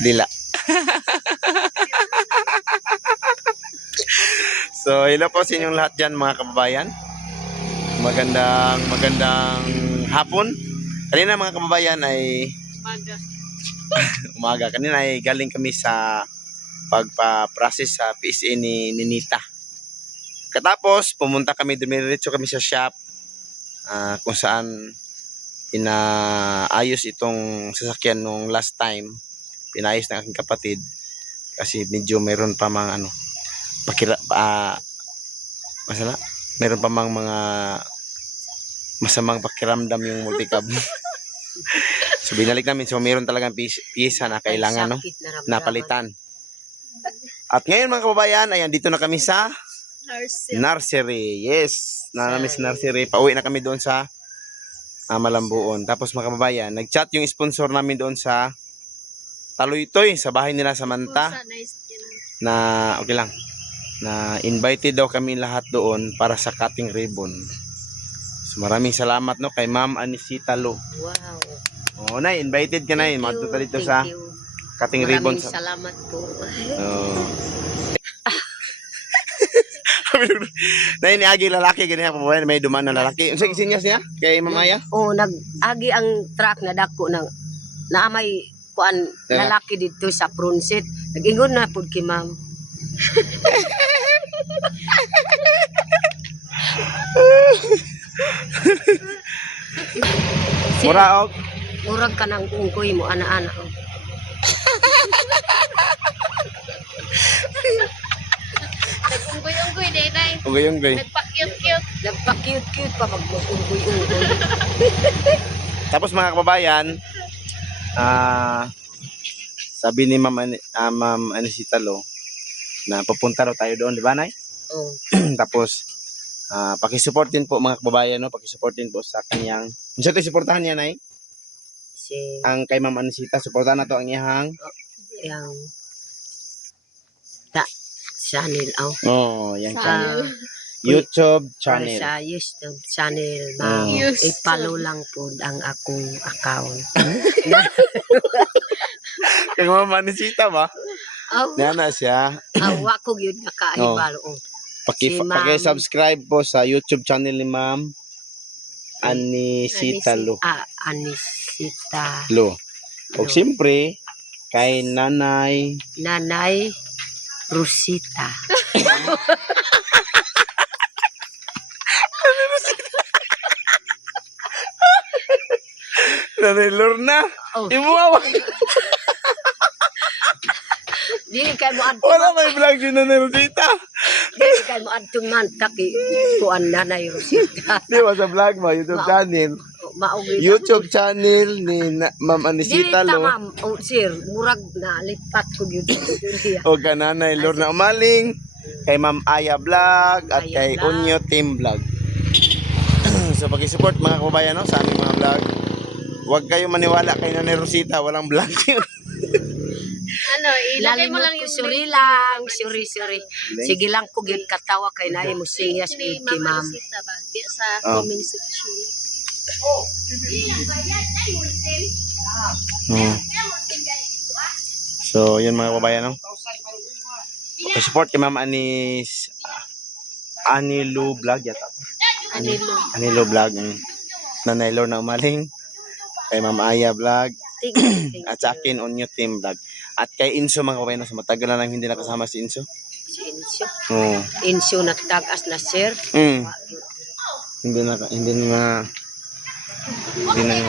Dila. So, hello po sa inyong lahat dyan mga kababayan. Magandang hapon. Kanina mga kababayan ay umaga. Kanina ay galing kami sa pagpa-process sa PSA ni Nita. Katapos, pumunta kami, dumiretso kami sa shop kung saan inaayos itong sasakyan nung last time. Pinayos ng aking kapatid kasi medyo mayroon pa mga meron pa mga masamang pakiramdam yung multicab. So binalik namin, so meron talagang piyesa na kailangan napalitan. At ngayon mga kababayan, ayan, dito na kami sa nursery. Yes, namin sa nursery. Pauwi na kami doon sa Malambuon. Tapos mga kababayan, nag-chat yung sponsor namin doon sa Taloytoy, sa bahay nila sa Manta, na okay lang, na invited daw kami lahat doon para sa cutting ribbon. So maraming salamat no kay Ma'am Anisita Lo. Wow. Oh, nay, invited ka na magtuta dito sa cutting ribbon. Maraming salamat po. Na iniagi lalaki ganyan po, may duman na lalaki. Unsa gisinyas niya kay Mamaya? Oh, nag-agi ang truck na dako ng naamay kuan lalaki dito sa front seat. Nag-ingon na pud kay ma'am. Murag ka ng unggoy mo ana-ana. Nag-unggoy-unggoy day day. Unggoy-unggoy. Nagpa-cute pa mag-unggoy-unggoy. Tapos mga kababayan, sabi ni Ma'am Anisita Lo na pupunta daw tayo doon, di ba, Nay? Oh. Tapos paki-support din po mga kababayan, no? Paki-support din po sa kanyang. Unsa to suportahan niya, Nay? Ang kay Ma'am Anisita, suportahan na to ang iyang Yang channel yung channel. YouTube channel. Sa YouTube channel, ma'am. I-follow lang po ang akong account. Kay Ma'am Anisita ba? Oh, Nana siya. wa ko gyud nakaibalo. Paki-subscribe po sa YouTube channel ni Ma'am Anisita Lo. Anisita Lo. O siyempre, kay Nanay Rosita. Nanay Lorna. Oh. Imuawa. Dili kay mo adto. Wala may vlog yun Nanay Rosita. Dili kay mo adto man taki kuan nanay Rosita. Di ba sa vlog mo, YouTube channel. YouTube channel ni Ma'am Anisita Dili ta Lo. ma'am, sir, murag na lipat ko gyud diya. O ka Nanay Lorna Umaling, kay Ma'am Aya Vlog, at Aya kay Vlog. Unyo Team Vlog. So pag-support mga kababayan no, sa aming mga vlog. Huwag kayo maniwala kay Nanay Rosita, walang vlog yun. Ilagay mo lang yung suri lang, suri. Sige lang ko gyud katawa kay naay mo siyas gyud kay ma'am. Sa comment section. So yun mga kababayan no. Support kay Ma'am Anilo Vlog yata. Anilo Vlog. Nanay Lorna Umaling, kay Ma'am Aya Vlog, at sa akin Unyo Team Vlog. At kay Inso mga kababayan, so matagal na lang hindi nakasama si Inso. Si Insyo. Oo. Insyo nagtagas na sir. Hindi na yung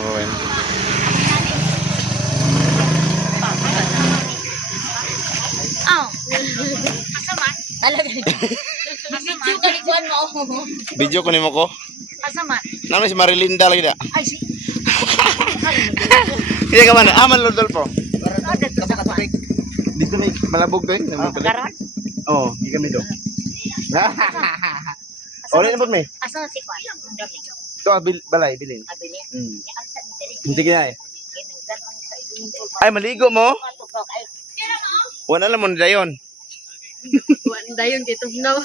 kababayan. Asaman. Video kalikuan mo. Video ko nimo ko. Asaman. Nano si Marilinda lagi da. Ay si. Hindi ka man, aman Rodolfo. Dito may malabog to Karon? Oo, hindi kami do. Ori na po may. Asa si Kwan? Ito balay bilin. Abili. Hindi kaya eh. Ay maligo mo? Wala na mo na dayon. Wanda yung kitugnaw.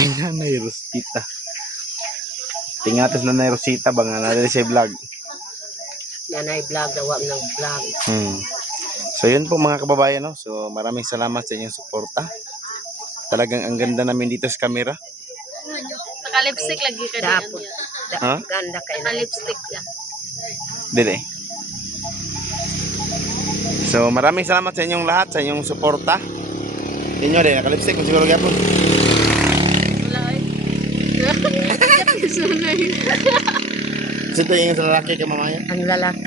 Ay Nanay Rosita. Tingatas Nanay Rosita ba nga natin sa vlog. Nanay vlog, dawa ng vlog. So yun po mga kababayan, no? So maraming salamat sa inyong suporta. Talagang ang ganda namin dito sa camera. Naka-lipstick lagi ka Dapat. din. Ha? Ganda kayo. Naka-lipstick lang. Dili. So maraming salamat sa inyong lahat, sa inyong suporta. Inyo din, nakalipstick kung siguro gyapon. Wala ay. Sunay. Kasi ito yung sa lalaki ka mamaya. Ang lalaki.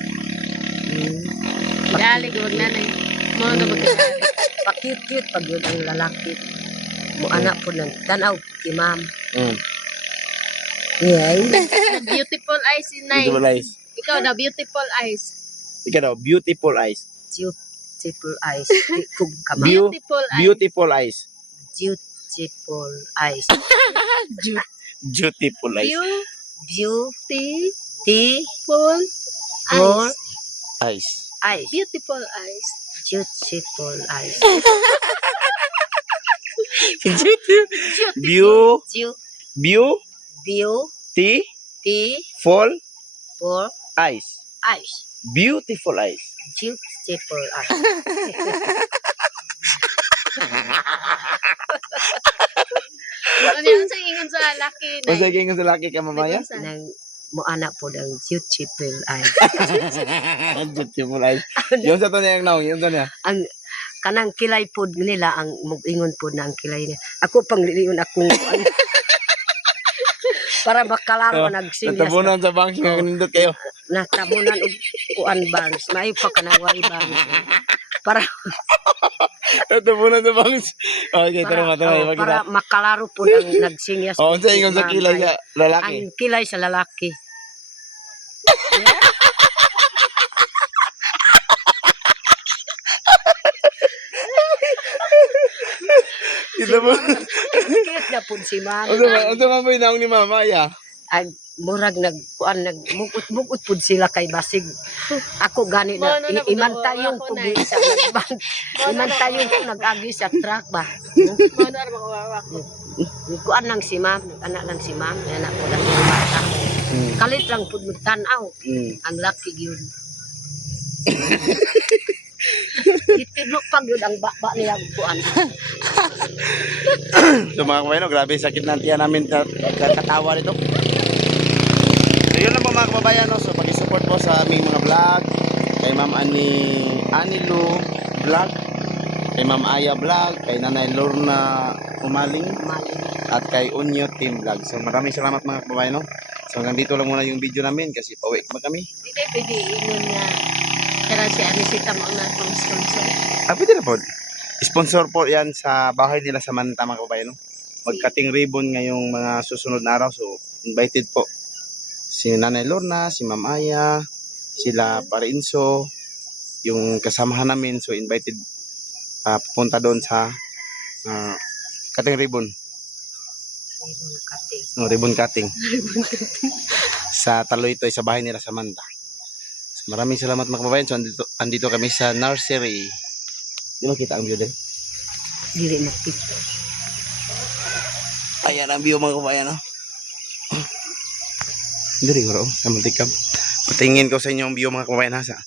Dali, wag nanay. Mo na magkakali. Pa-cute-cute pag yun ang lalaki. Mo anak po ng tanaw kay ma'am. Yay. Beautiful eyes si Nay. Beautiful eyes. Ikaw na beautiful eyes. Ikaw daw, beautiful eyes. Beautiful eyes. Kung kamay. Beautiful eyes. Beautiful eyes. Beautiful eyes. Beautiful eyes. Beautiful Beautiful eyes. Eyes. eyes. Beautiful eyes. Beautiful eyes. Beautiful Beautiful eyes. eyes. Beautiful eyes. Beautiful eyes. Ano yan sa ingon sa laki na. Masa kaya nga sa laki ka mamaya? Nang mo anak po ng beautiful eyes. Beautiful eyes. Yung sa to niya yung naong, yung sa niya. Ang kanang kilay pod nila ang mugingon pod na ang kilay niya. Ako pang liingon akong kuan. Para makalaro nagsinyas. Natabunan sa banks nga kanindot kayo. Natabunan og kuan bangs. May pa kanang way bangs. Para Natabunan sa banks. Okay, tara para, matama. para makalaro pod ang nagsinyas. Oo, sa ingon sa kilay sa lalaki. Ang kilay sa lalaki. Ito po. Kiyot na pod si ma'am. Ano man po yung naong ni mama, ya? Ag murag nagkuan nagmugot-mugot pud sila kay basig. Ako gani na Mano na imantayon ako ko na. gi sa nagbang. Imantayon ko nag-agi sa truck ba. Mo na makawawa ko. Kuan lang si ma'am, anak lang si ma'am, anak ko lang yung bata. Kalit lang pud magtanaw. Ang laki gyud. Itidlok pag yun ang baba niya kuan. So mga kababayan, grabe sakit ng tiyan namin katawa nito. So yun lang po mga kababayan, no? So pag-support po sa aming mga vlog, kay Ma'am Anilu vlog, kay Ma'am Aya vlog, kay Nanay Lorna Umaling, Mali. at kay Unyo Team Vlog. So maraming salamat mga kababayan, no? So hanggang dito lang muna yung video namin kasi pauwi pa kami. Hindi pwede ingon nga. Kaya si Anisita mo ang natong sponsor. Pwede na po. Sponsor po yan sa bahay nila sa Manta mga kababayan, no? Magkating ribbon ngayong mga susunod na araw. So invited po si Nanay Lorna, si Ma'am Aya, sila Parinso, yung kasamahan namin. So invited pupunta doon sa cutting ribbon. No, ribbon cutting. Sa Taloytoy, sa bahay nila sa Manta. So, maraming salamat mga kababayan. So andito kami sa nursery. Di mo kita ang view din? Dili makita. Ayan ang view mga kababayan, no? Hindi ko rin, sa multicam. Patingin ko sa inyo ang view mga kababayan, ha? Sa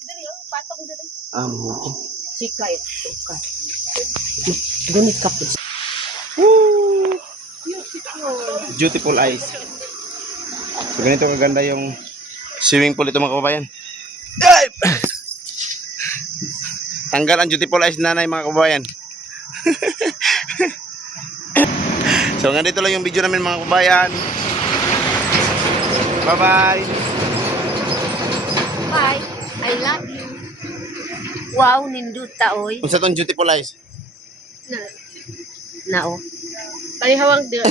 Patong dito. okay. Sikay, tukay. Gunit ka po. Woo! Beautiful eyes. So ganito kaganda yung swimming pool ito mga kababayan. Ay! Tanggal ang beautiful eyes nanay mga kababayan. So hanggang dito lang yung video namin mga kababayan. Bye bye. Bye. I love you. Wow, ninduta oy. Kung sa itong beautiful eyes. Na. Nao. Palihawang dito.